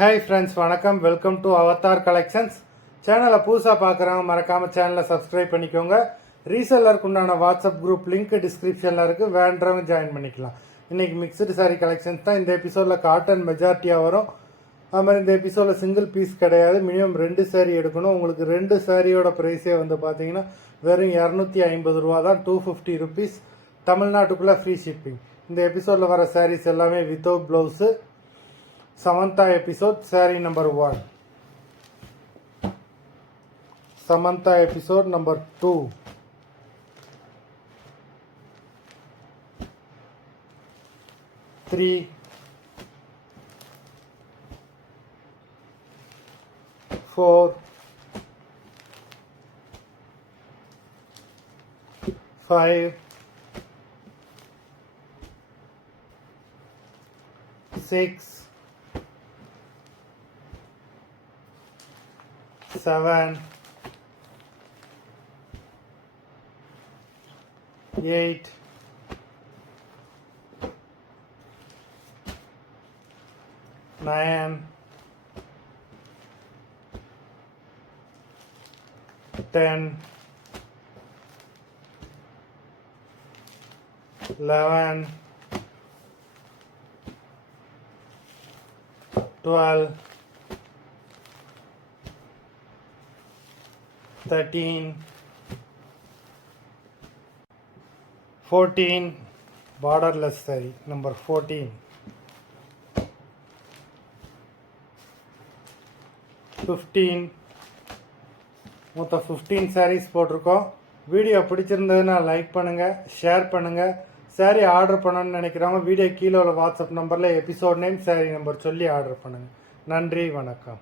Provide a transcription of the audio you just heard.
Hi friends, வணக்கம். Welcome to Avatar collections. சேனலை புதுசாக பார்க்குறவங்க மறக்காமல் சேனலை சப்ஸ்கிரைப் பண்ணிக்கோங்க. ரீசெல்லருக்கு உண்டான வாட்ஸ்அப் குரூப் லிங்க் டிஸ்கிரிப்ஷனில் இருக்குது, வேண்டவங்க ஜாயின் பண்ணிக்கலாம். இன்றைக்கி மிக்சடு சாரீ கலெக்ஷன்ஸ் தான். இந்த எபிசோடில் காட்டன் மெஜாரிட்டியாக வரும். அது மாதிரி இந்த எபிசோடில் சிங்கிள் பீஸ் கிடையாது, மினிமம் 2 சாரீ எடுக்கணும். உங்களுக்கு 2 சாரியோட ப்ரைஸே வந்து பார்த்தீங்கன்னா வெறும் 250 ரூபா தான், 250 ருபீஸ். தமிழ்நாட்டுக்குள்ளே ஃப்ரீ ஷிப்பிங். இந்த எபிசோடில் வர சாரீஸ் எல்லாமே without blouse. Samantha episode, saree number 1. Samantha episode number 2. Three, 4, 5, 6, 7, 8, 9, 10, 11, 12, 13, 14, borderless saree number 14, 15. மொத்தம் 15 sarees போட்டிருக்கோம். வீடியோ பிடிச்சிருந்ததுன்னா லைக் பண்ணுங்கள், ஷேர் பண்ணுங்கள். சாரீ ஆர்டர் பண்ணணும்னு நினைக்கிறவங்க வீடியோ கீழே உள்ள வாட்ஸ்அப் நம்பரில் எபிசோட் நேம், சாரீ நம்பர் சொல்லி ஆர்டர் பண்ணுங்கள். நன்றி, வணக்கம்.